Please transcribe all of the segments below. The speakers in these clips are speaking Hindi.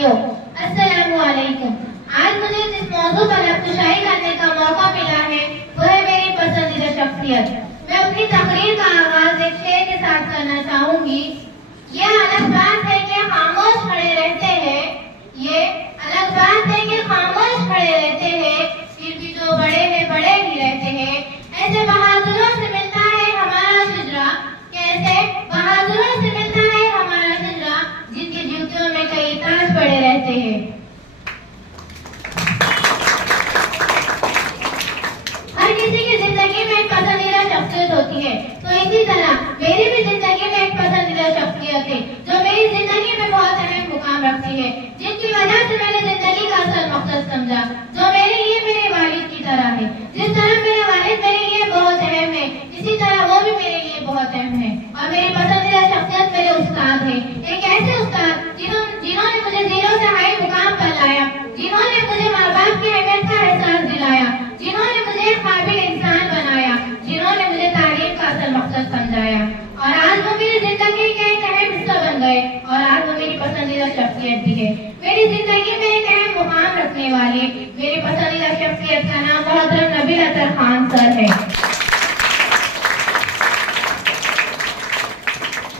साथियों, अस्सलामु अलैकुम। आज मुझे जिस मौजू पर नक्शशाई करने का मौका मिला है वो है मेरी पसंदीदा शख्सियत। मैं अपनी तकरीर का आगाज एक शेर के साथ करना चाहूंगी। ये अलग बात है कि खामोश खड़े रहते हैं, ये अलग बात है कि खामोश खड़े रहते हैं, फिर भी जो बड़े हैं बड़े ही रहते हैं। ऐसे बहादुरों से मिलता है हमारा शिजरा, कैसे बहादुरों से मिलता है हमारा शिजरा, जिनकी जूतियों में कई ताज पड़े रहते हैं। हर किसी की जिंदगी में एक पसंदीदा शख्सियत होती है, तो इसी तरह मेरी भी जिंदगी में एक पसंदीदा शख्सियत है जो मेरी जिंदगी में बहुत अहम मुकाम रखती है, जिनकी वजह से मैंने जिंदगी का असल मकसद समझा, जो मेरे लिए मेरे वालिद की तरह है। जिस तरह मेरे वालिद मेरे लिए बहुत अहम है, इसी तरह वो भी मेरे लिए बहुत अहम है। और मेरी पसंदीदा शख्सियत मेरे उस्ताद है, एक ऐसे उस्ताद जिन्होंने मुझे जीरो से हाई मुकाम पर लाया, जिन्होंने मुझे माँ बाप की अहमियत का एहसास दिलाया, जिन्होंने मुझे एक काबिल इंसान बनाया, जिन्होंने मुझे तालीम का असल मकसद समझाया। और आज वो मेरी जिंदगी का एक अहम हिस्सा बन गए और आज वो मेरी पसंदीदा शख्सियत भी है। मेरी जिंदगी में एक अहम मुकाम रखने वाले मेरी पसंदीदा शख्सियत का नाम मोहतरम नबील अतर खान सर है।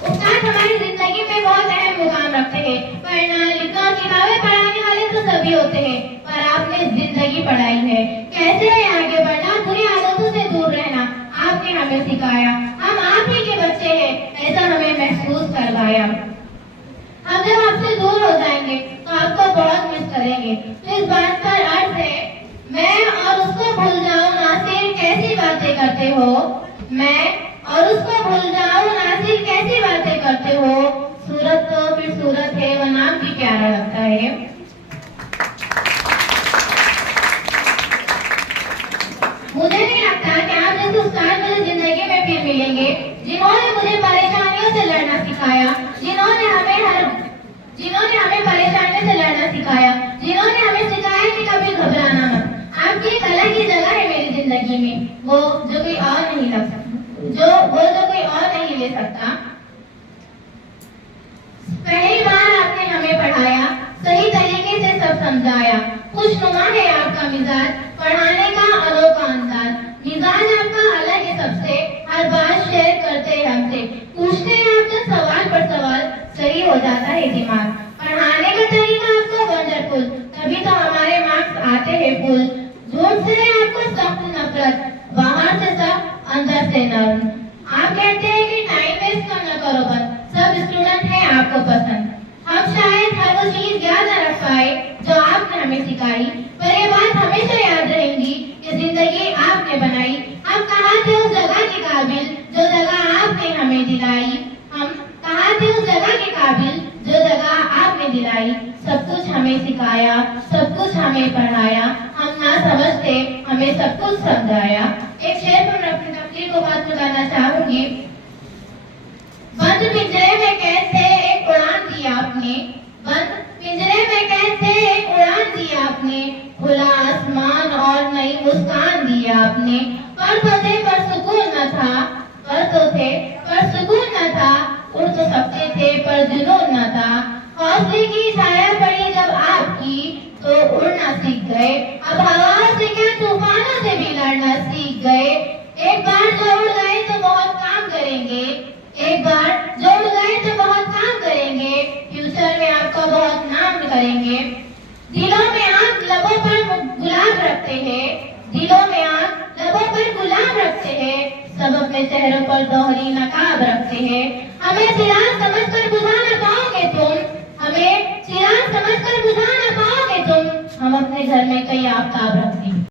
उस्ताद हमारी जिंदगी में बहुत अहम मुकाम रखते हैं। पढ़ना लिखना किताबें पढ़ाने वाले तो सभी होते हैं, पर आपने जिंदगी पढ़ाई है, कैसे है आगे बढ़ना, बुरी आदतों से दूर रहना, आपने हमें सिखाया। हम आप ही के बच्चे हैं ऐसा हमें महसूस करवाया। हम जब आपसे दूर हो जाएंगे तो आपको बहुत मिस करेंगे, तो इस बात पर अर्थ है मैं और उसको भूल जाऊं नासिर कैसी बातें करते हो, मैं और उसको भूल जाऊं नासिर कैसी बातें करते हो, सूरत तो फिर सूरत है, वह नाम भी प्यारा लगता है। मुझे नहीं लगता कि आप जैसे उस्ताद मुझे जिंदगी में फिर मिलेंगे, जिन्होंने मुझे परेशानियों से लड़ना सिखाया, जिन्होंने हमें परेशानियों से लड़ना सिखाया, जिन्होंने हमें सिखाया कि कभी घबराना मत। आपकी एक अलग ही जगह है मेरी जिंदगी में, वो जो कोई और नहीं लग सकता, जो कोई और नहीं ले सकता। पहली बार आपने हमें पढ़ाया, सही तरीके से सब समझाया, खुशनुमा है आपका मिजाज, पढ़ाने का अनोखा अंदाज, मिजाज आपका अलग है सबसे, हर बात शेयर करते हैं हमसे, पूछते हैं आपसे सवाल पर सवाल, सही हो जाता है दिमाग, पढ़ाने का तरीका आपका वंडरफुल, तभी तो हमारे मार्क्स आते हैं फुल। झूठ से है आपको सख्त नफरत, बाहर से सब अंदर से नर्म। आप कहते हैं कि टाइम वेस्ट न करो बस, सब स्टूडेंट हैं आपको पसंद। हम शायद हर वो चीज याद न रख पाए जो आपने हमें सिखाई, पर ये बात हमेशा याद रहेगी कि जिंदगी आपने बनाई। हम कहाँ थे उस जगह के काबिल जो जगह आपने हमें दिलाई, हम कहाँ थे उस जगह के काबिल जो जगह आपने दिलाई। सब कुछ हमें सिखाया, सब कुछ हमें पढ़ाया, हम ना समझते हमें सब कुछ समझाया। एक शेर पर मैं अपनी तकरीर को खत्म करना चाहूंगी। बंद पिंजरे में कैद थे एक उड़ान दी आपने, बंद पिंजरे में कैद थे एक उड़ान दी आपने, खुला आसमान और नई मुस्कान दी आपने। पर तो थे पर सुकून न था, पर तो थे पर सुकून न था, उड़ तो सकते थे पर जुनून न था। हौसले की छाया पड़ी जब आपकी तो उड़ना सीख गए, अब हवा से क्या तूफानों से भी लड़ना सीख गए। एक बार जो उड़ गए तो बहुत काम करेंगे, एक बार जो उड़ गए तो बहुत काम करेंगे, फ्यूचर में आपका बहुत नाम करेंगे। दिलों में आग लबों पर गुलाब रखते हैं, दिलों में आग लबों पर गुलाब रखते हैं, सब अपने चेहरों पर दोहरी नकाब रखते हैं। हमें चिराग समझकर बुझा न पाओगे तुम, हमें चिराग समझकर बुझा न पाओगे तुम, हम अपने घर में कई आफताब रखते हैं।